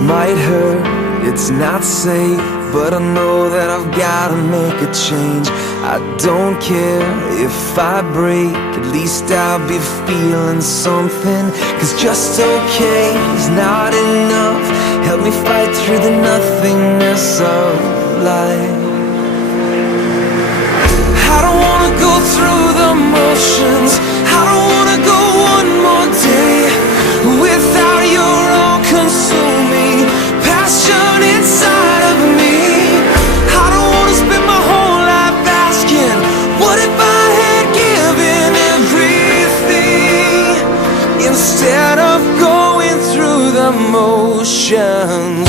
might hurt, it's not safe, but I know that I've gotta make a change. I don't care if I break, at least I'll be feeling something. 'Cause just okay is not enough. Help me fight through the nothingness of life. I don't wanna go through the motions. I don't wanna go one more day without your all-consuming passion inside of me. I don't wanna spend my whole life asking, what if I had given everything, instead of going through the motions.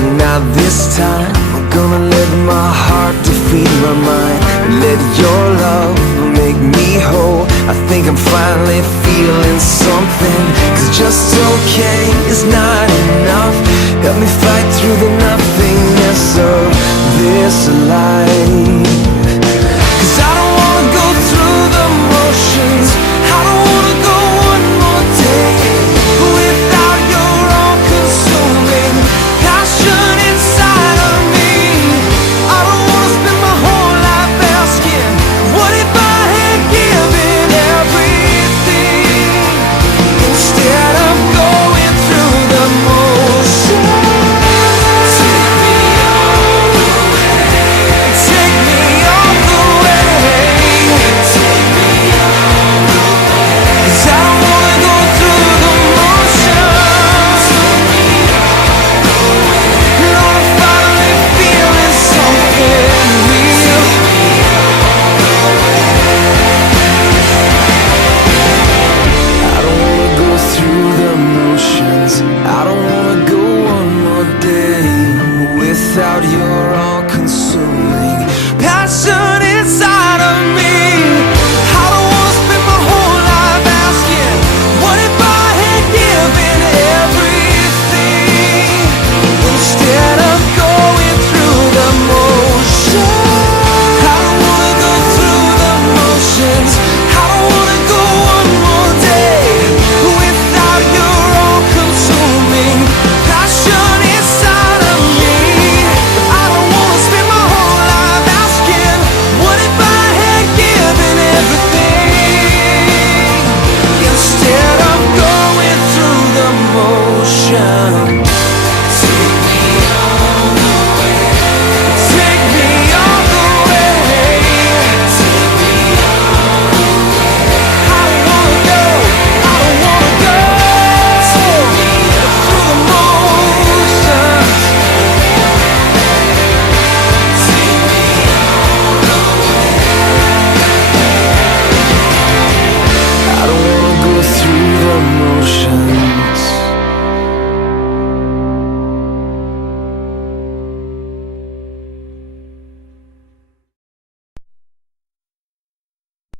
And now this time I'm gonna let my heart defeat my mind, and let your love make me whole. I think I'm finally feeling something. 'Cause just okay is not enough. Help me fight through the nothingness of this life.